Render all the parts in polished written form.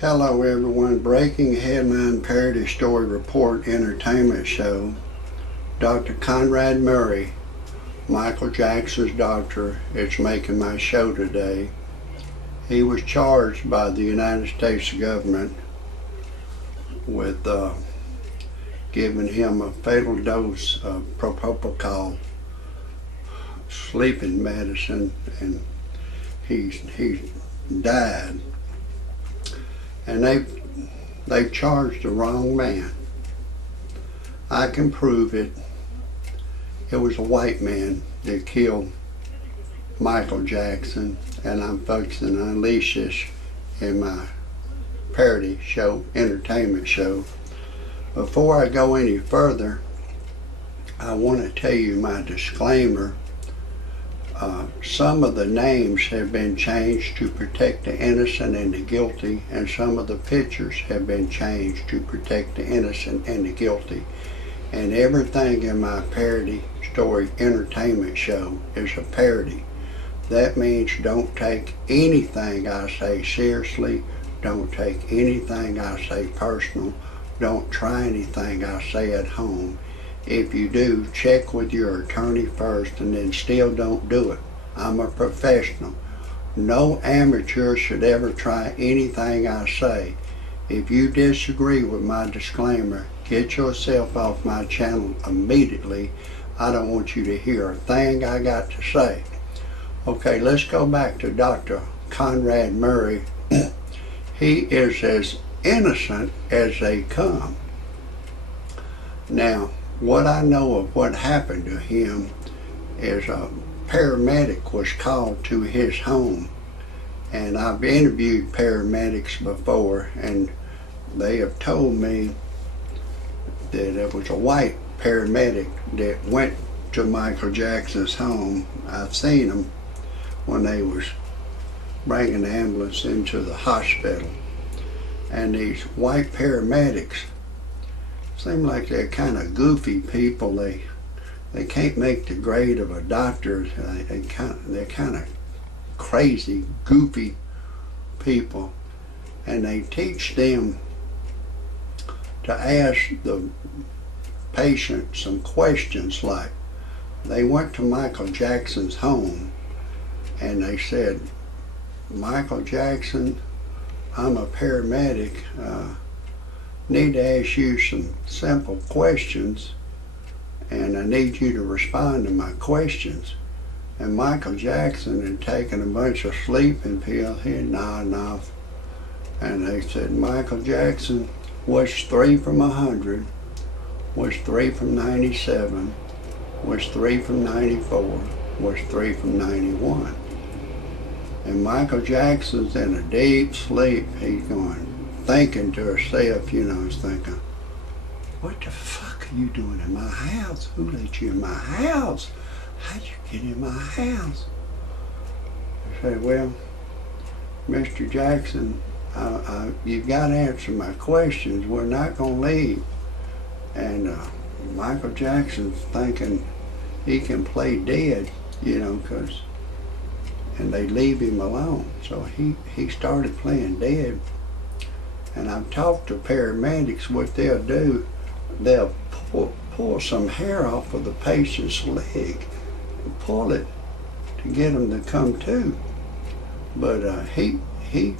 Hello everyone, breaking headline parody story report entertainment show. Dr. Conrad Murray, Micheal Jackson's doctor, is making my show today. He was charged by the United States government with giving him a fatal dose of propofol sleeping medicine, and he died. And they've charged the wrong man. I can prove it. It was a white man that killed Micheal Jackson, and I'm focusing to unleash this in my parody show, entertainment show. Before I go any further, I want to tell you my disclaimer. Some of the names have been changed to protect the innocent and the guilty, and some of the pictures have been changed to protect the innocent and the guilty. And everything in my parody story entertainment show is a parody. That means don't take anything I say seriously, don't take anything I say personal, don't try anything I say at home. If you do, check with your attorney first, and then still don't do it. I'm a professional. No amateur should ever try anything I say. If you disagree with my disclaimer, get yourself off my channel immediately. I don't want you to hear a thing I got to say. Okay, let's go back to Dr. Conrad Murray. He is as innocent as they come. Now, what I know of what happened to him is a paramedic was called to his home, and I've interviewed paramedics before, and they have told me that it was a white paramedic that went to Micheal Jackson's home. I've seen them when they was bringing the ambulance into the hospital, and these white paramedics seem like they're kind of goofy people. They can't make the grade of a doctor. They're kind of crazy, goofy people, and they teach them to ask the patient some questions. Like, they went to Micheal Jackson's home and they said, "Micheal Jackson, I'm a paramedic. Need to ask you some simple questions, and I need you to respond to my questions." And Micheal Jackson had taken a bunch of sleeping pills. He had nodded off. And they said, "Micheal Jackson, what's 3 from 100? What's 3 from 97? What's 3 from 94? What's 3 from 91? And Micheal Jackson's in a deep sleep. He's going, thinking to herself, he's thinking, "What the fuck are you doing in my house? Who let you in my house? How'd you get in my house?" I said, "Well, Mr. Jackson, you've got to answer my questions. We're not going to leave." And Micheal Jackson's thinking he can play dead, and they leave him alone. So he started playing dead. And I've talked to paramedics. What they'll do, they'll pull some hair off of the patient's leg and pull it to get them to come to. But he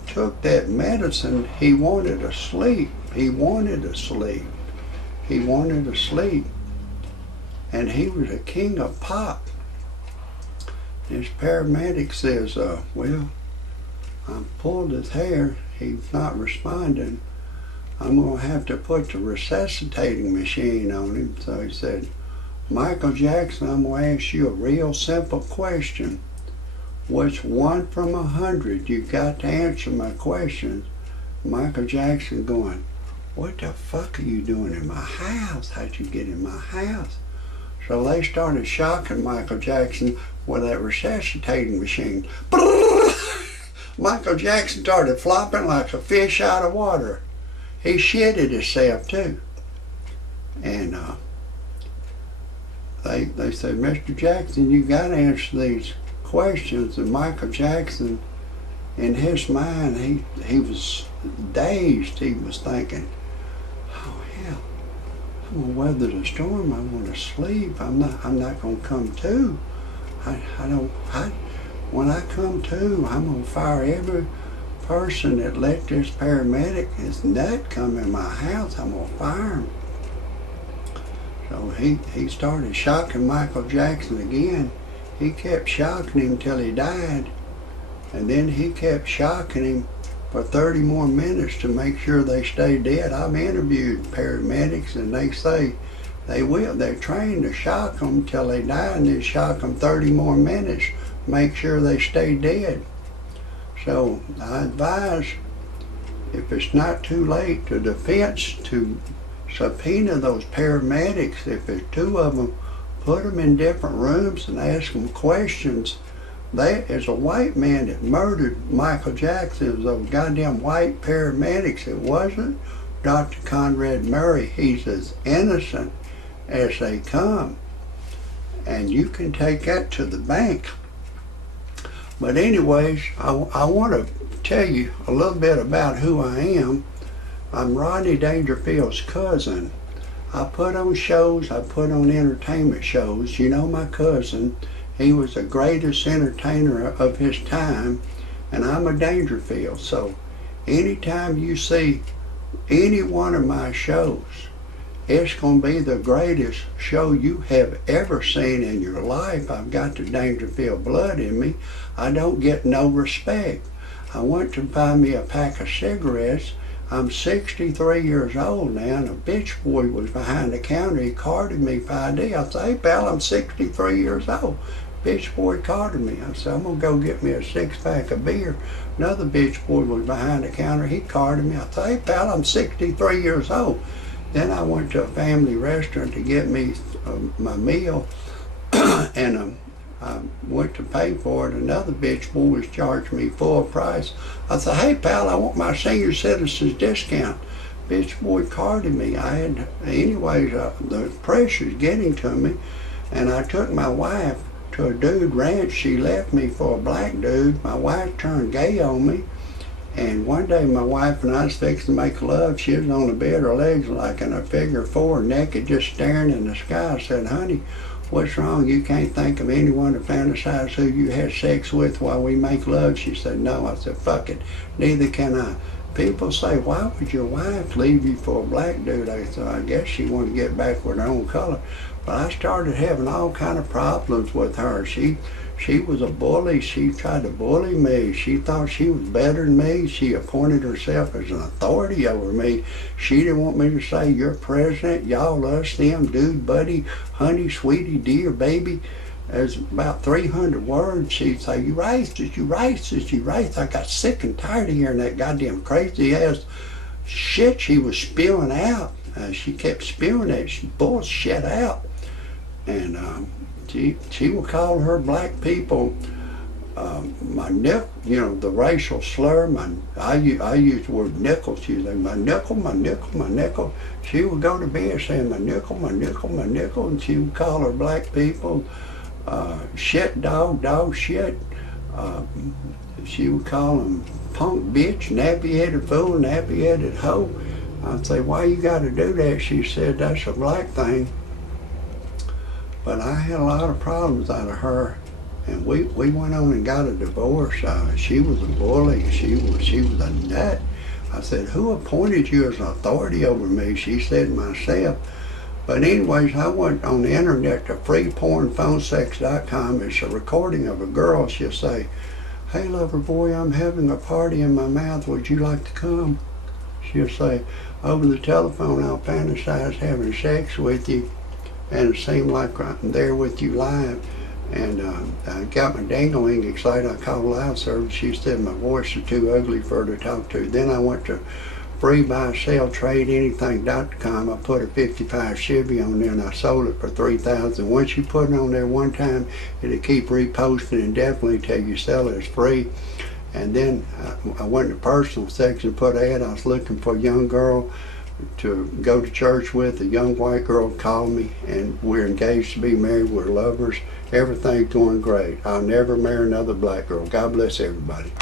took that medicine. He wanted to sleep. He wanted to sleep. He wanted to sleep. And he was a king of pop. This paramedic says, "Well, I pulled his hair. He's not responding. I'm going to have to put the resuscitating machine on him." So he said, "Micheal Jackson, I'm going to ask you a real simple question. What's 1 from 100? You've got to answer my questions." Micheal Jackson going, "What the fuck are you doing in my house? How'd you get in my house?" So they started shocking Micheal Jackson with that resuscitating machine. Micheal Jackson started flopping like a fish out of water. He shitted himself too. And they said, "Mr. Jackson, you got to answer these questions." And Micheal Jackson, in his mind, he was dazed. He was thinking, oh hell, I'm gonna weather the storm. I'm gonna sleep. I'm not gonna come to. When I come to, I'm gonna fire every person that let this paramedic, his nut, come in my house. I'm gonna fire him. So he started shocking Micheal Jackson again. He kept shocking him till he died. And then he kept shocking him for 30 more minutes to make sure they stay dead. I've interviewed paramedics and they say they will. They're trained to shock them till they die and then shock them 30 more minutes, make sure they stay dead. So I advise, if it's not too late, the defense to subpoena those paramedics. If there's two of them, put them in different rooms and ask them questions. There's a white man that murdered Micheal Jackson. It was those goddamn white paramedics. It wasn't Dr. Conrad Murray. He's as innocent as they come. And you can take that to the bank. But anyways, I want to tell you a little bit about who I am. I'm Rodney Dangerfield's cousin. I put on shows, I put on entertainment shows. You know my cousin, he was the greatest entertainer of his time, and I'm a Dangerfield. So anytime you see any one of my shows, it's going to be the greatest show you have ever seen in your life. I've got the Dangerfield blood in me. I don't get no respect. I went to buy me a pack of cigarettes. I'm 63 years old now, and a bitch boy was behind the counter. He carded me for ID. I said, hey pal, I'm 63 years old. Bitch boy carded me. I said, I'm gonna go get me a 6-pack of beer. Another bitch boy was behind the counter. He carded me. I said, hey pal, I'm 63 years old. Then I went to a family restaurant to get me my meal, and I went to pay for it. Another bitch boy was charging me full price. I said, hey pal, I want my senior citizens discount. Bitch boy carded me. Anyways, the pressure's getting to me, and I took my wife to a dude ranch. She left me for a black dude. My wife turned gay on me. And one day my wife and I was fixing to make love. She was on the bed, her legs like in a figure four, naked, just staring in the sky. I said, honey, what's wrong? You can't think of anyone to fantasize who you had sex with while we make love? She said, no. I said, fuck it, neither can I. People say, why would your wife leave you for a black dude? I said, I guess she wanted to get back with her own color. But I started having all kind of problems with her. She was a bully. She tried to bully me. She thought she was better than me. She appointed herself as an authority over me. She didn't want me to say, you're president, y'all, us, them, dude, buddy, honey, sweetie, dear, baby. There's about 300 words. She'd say, you racist, you racist, you racist. I got sick and tired of hearing that goddamn crazy ass shit she was spewing out. She kept spewing that bullshit out. And she would call her black people my nickel, you know, the racial slur. I use the word nickel. She would say, my nickel, my nickel, my nickel. She would go to bed saying, my nickel, my nickel, my nickel. And she would call her black people shit dog, dog shit. She would call them punk bitch, nappy-headed fool, nappy-headed hoe. I'd say, why you got to do that? She said, that's a black thing. But I had a lot of problems out of her, and we went on and got a divorce. She was a bully. She was a nut. I said, who appointed you as an authority over me? She said, myself. But anyways, I went on the internet to freepornphonesex.com. It's a recording of a girl. She'll say, hey lover boy, I'm having a party in my mouth. Would you like to come? She'll say, over the telephone, I'll fantasize having sex with you, and it seemed like I'm there with you live. And I got my dangling excited. I called live service. She said my voice is too ugly for her to talk to. Then I went to freebuyselltradeanything.com. I put a 55 Chevy on there and I sold it for $3,000. Once you put it on there one time, it'll keep reposting indefinitely till you sell it as free. And then I went to personal section, put an ad. I was looking for a young girl to go to church with. A young white girl called me, and we're engaged to be married. We're lovers. Everything's going great. I'll never marry another black girl. God bless everybody.